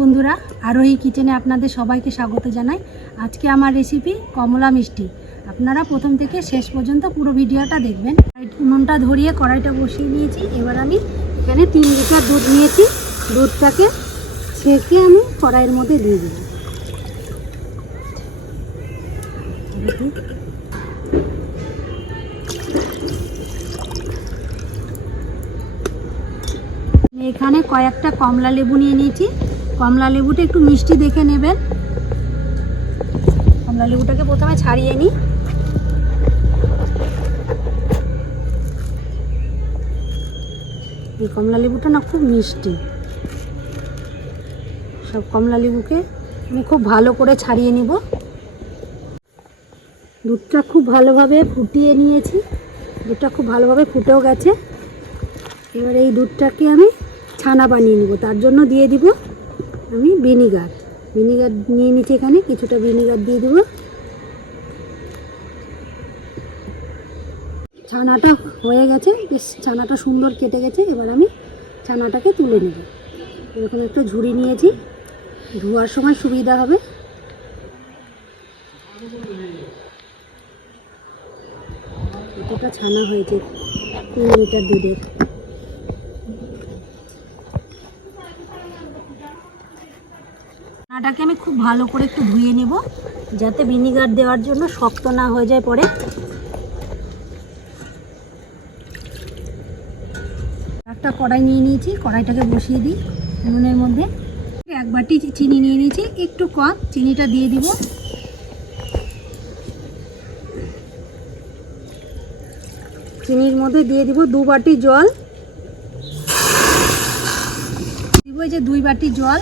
বন্ধুরা, আরোহী কিচেনে আপনাদের সবাইকে স্বাগত জানাই। আজকে আমার রেসিপি কমলা মিষ্টি। আপনারা প্রথম থেকে শেষ পর্যন্ত পুরো ভিডিওটা দেখবেন। উনুনটা ধরিয়ে কড়াইটা বসিয়ে নিয়েছি। এবার আমি এখানে তিন লিটার দুধ নিয়েছি। দুধটাকে ছেঁকে আমি কড়াইয়ের মধ্যে দিয়ে দেবো। এখানে কয়েকটা কমলা লেবু নিয়ে নিয়েছি। কমলা লেবুটা একটু মিষ্টি দেখে নেবেন। কমলা লেবুটাকে প্রথমে ছাড়িয়ে নিই। এই কমলা লেবুটা না খুব মিষ্টি। সব কমলা লেবুকে আমি খুব ভালো করে ছাড়িয়ে নিব। দুধটা খুব ভালোভাবে ফুটিয়ে নিয়েছি। দুধটা খুব ভালোভাবে ফুটেও গেছে। এবার এই দুধটাকে আমি ছানা বানিয়ে নিব, তার জন্য দিয়ে দিব আমি ভিনিগার। ভিনিগার নিয়ে নিচ্ছি এখানে, কিছুটা ভিনিগার দিয়ে দেবো। ছানাটা হয়ে গেছে, বেশ ছানাটা সুন্দর কেটে গেছে, এবার আমি ছানাটাকে তুলে নেব। এরকম একটা ঝুড়ি নিয়েছি, ধোয়ার সময় সুবিধা হবে। কতটা ছানা হয়েছে, তিন লিটার দুধের। ছানাটাকে আমি খুব ভালো করে একটু ধুয়ে নেব, যাতে ভিনিগার দেওয়ার জন্য শক্ত না হয়ে যায় পরে। একটা কড়াই নিয়ে নিয়েছি, কড়াইটাকে বসিয়ে দিই নুনের মধ্যে। এক বাটি চিনি নিয়ে নিয়েছি, একটু কম, চিনিটা দিয়ে দিব। চিনির মধ্যে দিয়ে দিব দু বাটি জল। দিব যে দুই বাটি জল।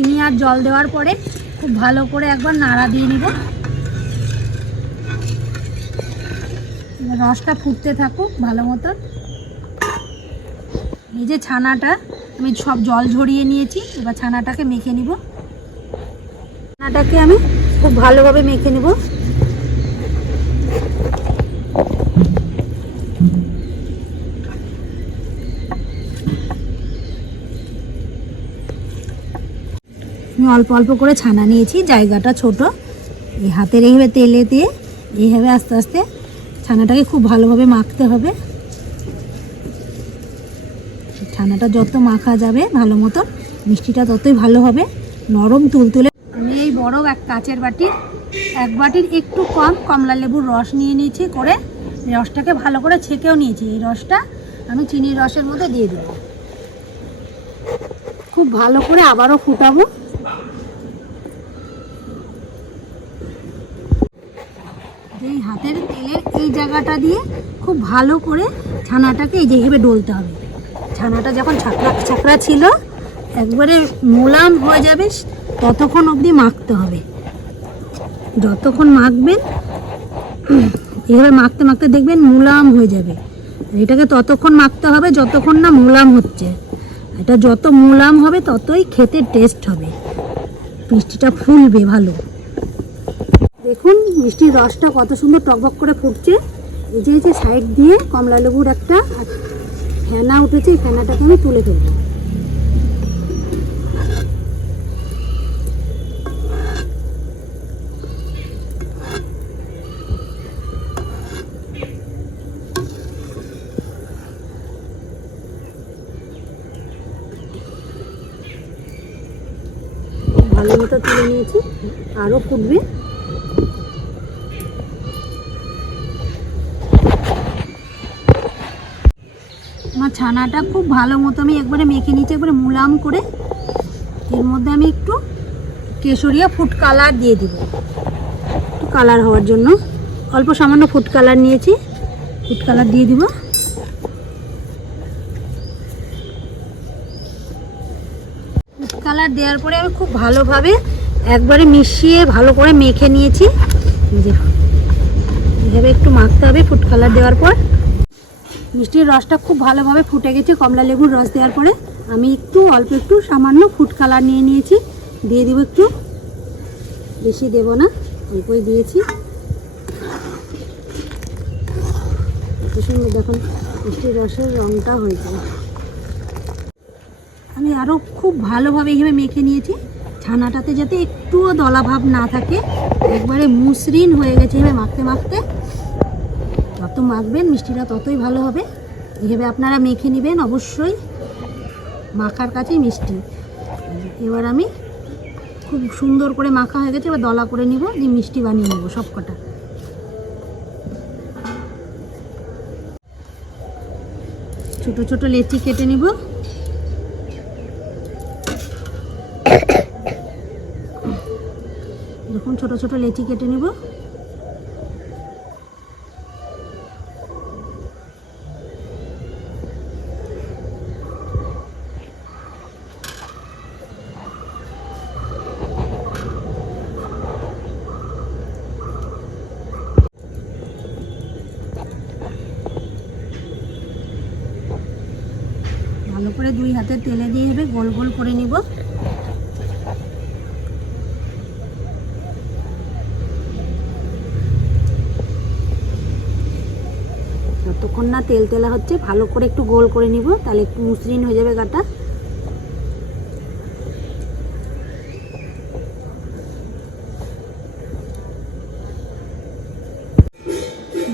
চিনি আর জল দেওয়ার পরে খুব ভালো করে একবার নাড়া দিয়ে নিব। রসটা ফুটতে থাকুক ভালো মতন। এই যে ছানাটা, আমি সব জল ঝরিয়ে নিয়েছি, এবার ছানাটাকে মেখে নিব। ছানাটাকে আমি খুব ভালোভাবে মেখে নিব। অল্প অল্প করে ছানা নিয়েছি, জায়গাটা ছোট। এই হাতের এইভাবে তেলে দিয়ে এইভাবে আস্তে আস্তে ছানাটাকে খুব ভালোভাবে মাখতে হবে। ছানাটা যত মাখা যাবে ভালো মতো মিষ্টিটা ততই ভালো হবে। নরম তুলতুলে আমি এই বড় এক কাচের বাটির এক বাটির একটু কম কমলা লেবুর রস নিয়ে নিয়েছি করে, রসটাকে ভালো করে ছেঁকেও নিয়েছি। এই রসটা আমি চিনির রসের মধ্যে দিয়ে দেব। খুব ভালো করে আবারও ফুটাবো। এই হাতের তেলের এই জায়গাটা দিয়ে খুব ভালো করে ছানাটাকে এই যেভাবে ডলতে হবে। ছানাটা যখন ছাকরা ছাকরা ছিল, একবারে মোলাম হয়ে যাবে, ততক্ষণ অবধি মাখতে হবে। যতক্ষণ মাখবেন, এভাবে মাখতে মাখতে দেখবেন মুলাম হয়ে যাবে। এটাকে ততক্ষণ মাখতে হবে যতক্ষণ না মুলাম হচ্ছে। এটা যত মুলাম হবে, ততই খেতে টেস্ট হবে। মিষ্টিটা ফুলবে ভালো। দেখুন, মিষ্টির রসটা কত সুন্দর টকবক করে ফুটছে। এই যে যে সাইড দিয়ে কমলা লেবুর একটা ফেনা উঠেছে, এই ফেনাটাকে আমি তুলে ফেলব। ভালো মতো তুলে নিয়েছি, আরও ফুটবে। ছানাটা খুব ভালো মতো আমি একবারে মেখে নিয়েছি, একবারে মুলাম করে। এর মধ্যে আমি একটু কেশরিয়া ফুড কালার দিয়ে দিব। একটু কালার হওয়ার জন্য। অল্প সামান্য ফুড কালার নিয়েছি। ফুড কালার দিয়ে দিব। ফুড কালার দেওয়ার পরে আমি খুব ভালোভাবে একবারে মিশিয়ে ভালো করে মেখে নিয়েছি। এভাবে একটু মাখতে হবে ফুড কালার দেওয়ার পর। মিষ্টির রসটা খুব ভালোভাবে ফুটে গেছে, কমলা লেবুর রস দেওয়ার পরে আমি একটু, অল্প একটু সামান্য ফুড কালার নিয়ে নিয়েছি। দিয়ে দেবো একটু। বেশি দেব না, অল্পই দিয়েছি। এত সুন্দর দেখুন, মিষ্টির রসের রঙটা হয়েছে। আমি আরও খুব ভালোভাবে এইভাবে মেখে নিয়েছি। ছানাটাতে যাতে একটুও দলাভাব না থাকে। একবারে মসৃণ হয়ে গেছে এভাবে মাখতে মাখতে। মাখবেন মিষ্টিটা ততই ভালো হবে। এইভাবে আপনারা মেখে নেবেন অবশ্যই। মাখার কাছেই মিষ্টি। এবার আমি খুব সুন্দর করে মাখা হয়ে গেছে, এবার দলা করে নিব, দিয়ে মিষ্টি বানিয়ে নেব সব কটা ছোটো ছোট লেচি কেটে নিব। এরকম ছোট ছোট লেচি কেটে নিব। ভালো করে দুই হাতে তেলে দিয়ে হবে গোল গোল করে নিব। যতক্ষণ না তেল তেলা হচ্ছে, ভালো করে একটু গোল করে নিব, তাহলে একটু মসৃণ হয়ে যাবে গাটা।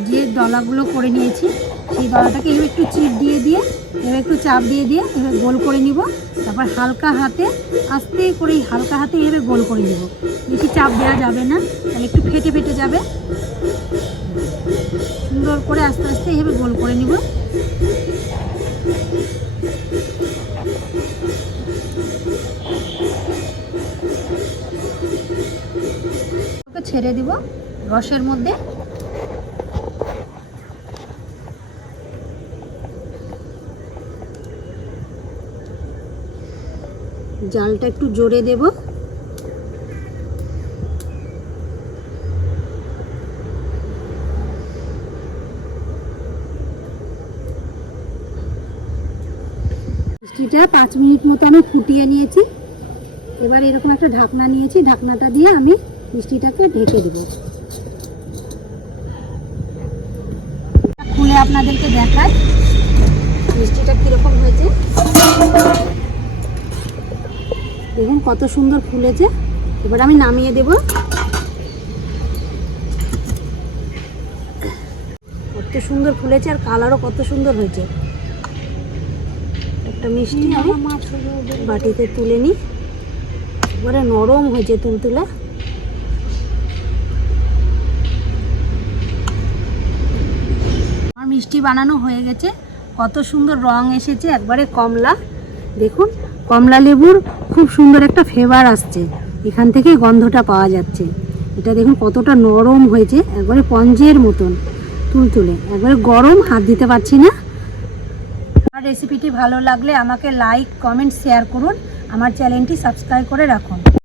যে দলাগুলো করে নিয়েছি সেই দলাটাকে এবার একটু চিপ দিয়ে দিয়ে এবার একটু চাপ দিয়ে দিয়ে এবার গোল করে নিব। তারপর হালকা হাতে, আস্তে করে হালকা হাতে এভাবে গোল করে নিব। বেশি চাপ দেওয়া যাবে না, তাহলে একটু ফেটে ফেটে যাবে। সুন্দর করে আস্তে আস্তে এভাবে গোল করে নিব। ছেড়ে দিব রসের মধ্যে। জালটা একটু জোরে দেব। মিষ্টিটা পাঁচ মিনিট মতো আমি ফুটিয়ে নিয়েছি। এবার এরকম একটা ঢাকনা নিয়েছি। ঢাকনাটা দিয়ে আমি মিষ্টিটাকে ঢেকে দেবো। খুলে আপনাদেরকে দেখাই মিষ্টিটা কীরকম হয়েছে। দেখুন কত সুন্দর ফুলেছে। এবার আমি নামিয়ে দেব। কত সুন্দর ফুলেছে আর কালারও কত সুন্দর হয়েছে। একটা মিষ্টি আমি বাটিতে তুলে নিই। এবারে নরম হয়েছে তুলতুলে। আমার মিষ্টি বানানো হয়ে গেছে। কত সুন্দর রং এসেছে, একবারে কমলা। দেখুন কমলা লেবুর খুব সুন্দর একটা ফ্লেভার আসছে। এখান থেকে গন্ধটা পাওয়া যাচ্ছে। এটা দেখুন কতটা নরম হয়েছে, একবারে পঞ্জের মতন তুলতুলে। একবারে গরম, হাত দিতে পারছি না। আমার রেসিপিটি ভালো লাগলে আমাকে লাইক কমেন্ট শেয়ার করুন। আমার চ্যানেলটি সাবস্ক্রাইব করে রাখুন।